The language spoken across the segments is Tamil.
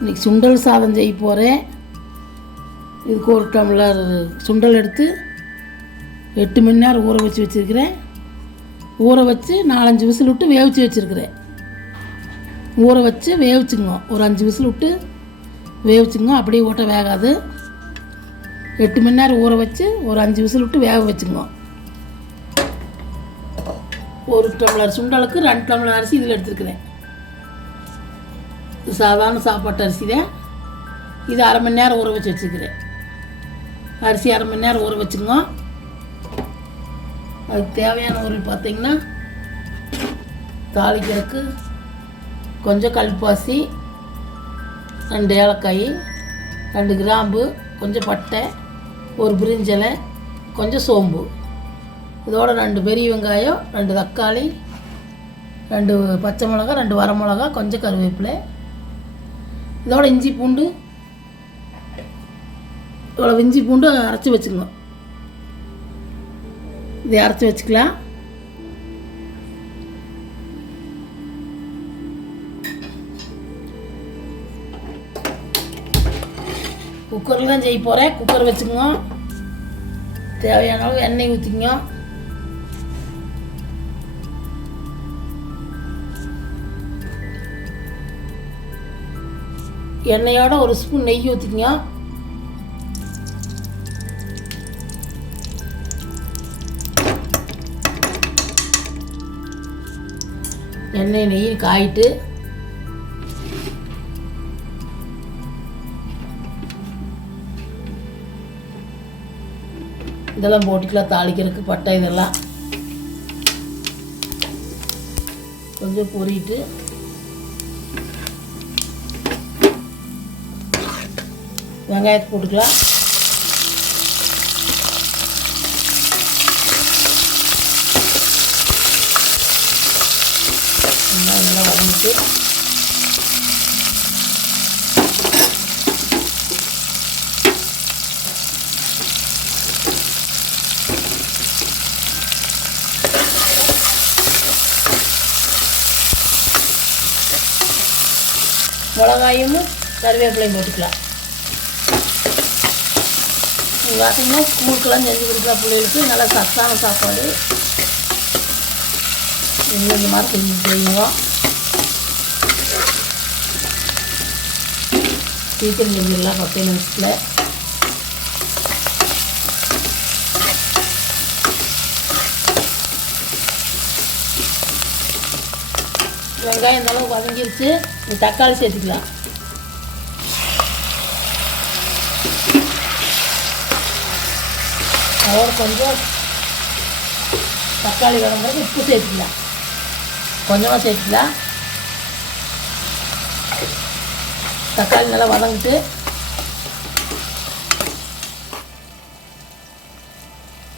இன்றைக்கி சுண்டல் சாதம் செய்ய போகிறேன். இதுக்கு ஒரு டம்ளர் சுண்டல் எடுத்து 8 மணி நேரம் ஊற வச்சு வச்சுருக்கிறேன். ஊற வச்சு 4-5 விசில் விட்டு வேவிச்சு வச்சுருக்கிறேன். ஊற வச்சு வேவிச்சுங்க, ஒரு 5 விசில் விட்டு வேவிச்சுங்க. அப்படியே ஊட்ட வேகாது. 8 மணி நேரம் ஊற வச்சு ஒரு 5 விசில் விட்டு வேக வச்சுங்க. ஒரு டம்ளர் சுண்டலுக்கு 2 டம்ளர் அரிசி இதில் எடுத்துருக்கிறேன். இது சாதாரண சாப்பாட்டு அரிசி தான். இது அரை மணி நேரம் ஊற வச்சு வச்சுருக்கிறேன். அரிசி அரை மணி நேரம் ஊற வச்சுங்க. அதுக்கு தேவையான பொருள் பார்த்திங்கன்னா, தாளிக்கிறதுக்கு கொஞ்சம் கல்பாசி, 2 ஏலக்காய், 2 கிராம்பு, கொஞ்சம் பட்டை, ஒரு பிரிஞ்சலை, கொஞ்சம் சோம்பு, இதோட 2 பெரிய வெங்காயம், 2 தக்காளி, 2 பச்சை மிளகா, 2 வரமிளகா, கொஞ்சம் கருவேப்பிலை, இதோட இஞ்சி பூண்டு, இவ்வளோ இஞ்சி பூண்டு அரைச்சி வச்சுக்கோங்க. இதை அரைச்சி வச்சுக்கலாம். குக்கரில் தான் செய்ய போகிறேன். குக்கர் வச்சுக்கோங்க. தேவையான அளவு எண்ணெய் ஊற்றிக்கோங்க. எண்ணெயோட ஒரு ஸ்பூன் நெய் ஊற்றிக்கோங்க. எண்ணெய் நெய் காயிட்டு இதெல்லாம் போட்டுக்கலாம். தாளிக்கிறதுக்கு பட்டை இதெல்லாம் கொஞ்சம் பொரிட்டு வெங்காயத்தை போட்டுக்கலாம். வெங்காயம் நல்லா வதங்கிட்டு மிளகாயும் கருவேப்பிலையும் போட்டுக்கலாம். பார்த்தீங்கன்னா ஸ்கூலுக்கெல்லாம் செஞ்சு கொடுக்கலாம் பிள்ளைகளுக்கு. நல்லா சத்தான சாப்பாடு. இந்த மாதிரி செஞ்சு செய்வோம். சீக்கிரம் செஞ்சிடலாம் 10 நிமிஷத்தில். வெங்காயம் இந்த அளவு வதங்கிருச்சு. தக்காளி சேர்த்துக்கலாம். அதோட கொஞ்சம் தக்காளி வதங்குறது உப்பு சேர்த்துக்கலாம். கொஞ்சமாக சேர்த்துக்கலாம். தக்காளி நல்லா வதங்கிட்டு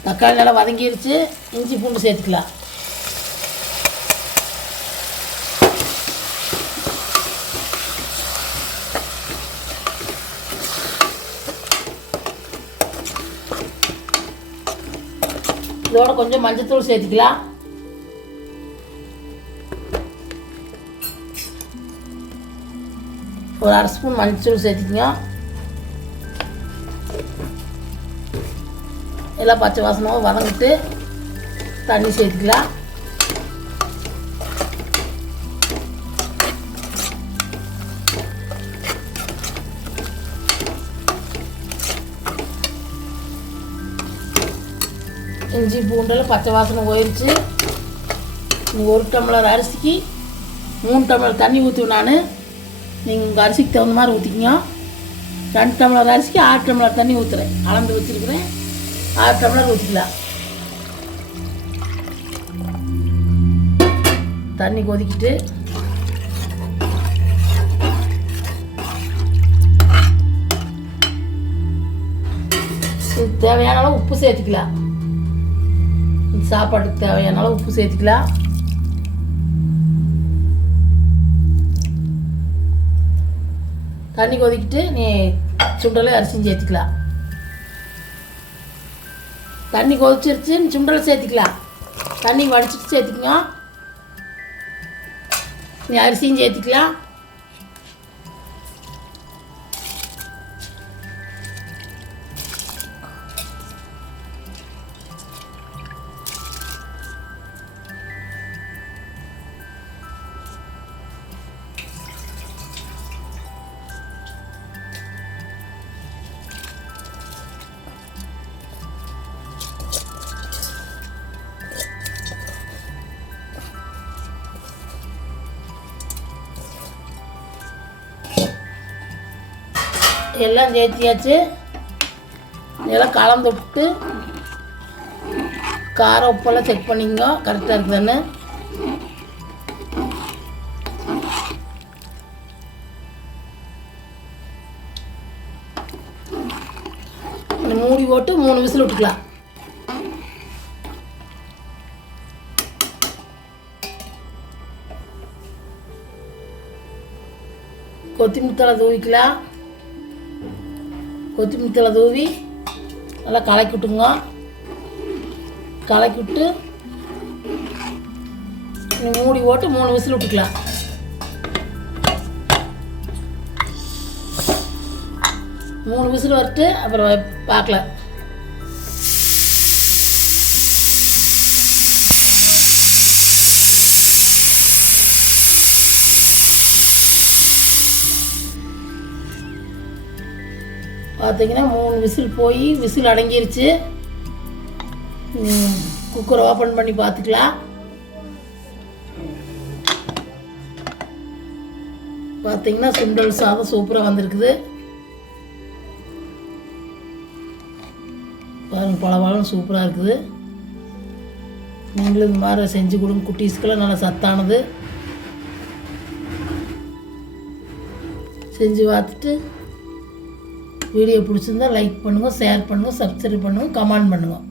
தக்காளி நல்லா வதங்கிருச்சு. இஞ்சி பூண்டு சேர்த்துக்கலாம். இதோட கொஞ்சம் மஞ்சத்தூள் சேர்த்துக்கலாம். ஒரு அரை ஸ்பூன் மஞ்சத்தூள் சேர்த்துக்கங்க. எல்லாம் பச்சை வாசமாக வதங்கிட்டு தண்ணி சேர்த்துக்கலாம். இஞ்சி பூண்டில் பச்சை வாசனை போயிடுச்சு. 1 டம்ளர் அரிசிக்கு 3 டம்ளர் தண்ணி ஊற்றுவேன் நான். நீங்கள் உங்கள் அரிசிக்கு தகுந்த மாதிரி ஊற்றிக்கிங்க. 2 டம்ளர் அரிசிக்கு 6 டம்ளர் தண்ணி ஊற்றுறேன். அளந்து வச்சுருக்கிறேன். 6 டம்ளர் ஊற்றிக்கலாம். தண்ணி கொதிக்கிட்டு தேவையான அளவு உப்பு சேர்த்துக்கலாம். சாப்பாட்டுக்கு தேவையான அளவு உப்பு சேர்த்துக்கலாம். தண்ணி கொதிக்கிட்டு நீ சுண்டலை அரிசியும் சேர்த்துக்கலாம். தண்ணி கொதிச்சிருச்சு, சுண்டலை சேர்த்துக்கலாம். தண்ணி வடிச்சிட்டு சேர்த்துக்கங்க. நீ அரிசியும் சேர்த்துக்கலாம். எல்லாம் சேர்த்தியாச்சு. இதெல்லாம் கலந்து விட்டு காரம் உப்பெல்லாம் செக் பண்ணிங்க கரெக்டாக இருக்குதுன்னு. மூடி போட்டு 3 விசில் விட்டுக்கலாம். கொத்தமல்லி தழை தூவிக்கலாம். கொத்தமல்லி தழை தூவி நல்லா கலக்கி விட்டுங்க. கலக்கி விட்டு மூடி போட்டு 3 விசில் விட்டுக்கலாம். 3 விசில் வரட்டு அப்புறம் பார்க்கலாம். பார்த்தீங்கன்னா 3 விசில் போய் விசில் அடங்கிருச்சு. குக்கரை ஓப்பன் பண்ணி பார்த்துக்கலாம். பார்த்தீங்கன்னா சுண்டல் சாதம் சூப்பராக வந்திருக்குது. பாருங்க, பழம் சூப்பராக இருக்குது. நீங்களும் இந்த மாதிரி செஞ்சு கொடுங்க. குட்டீஸ்க்கெல்லாம் நல்லா சத்தானது. செஞ்சு பார்த்துட்டு வீடியோ பிடிச்சிருந்தா லைக் பண்ணுங்கள், ஷேர் பண்ணுங்கள், சப்ஸ்கிரைப் பண்ணுங்கள், கமெண்ட் பண்ணுங்கள்.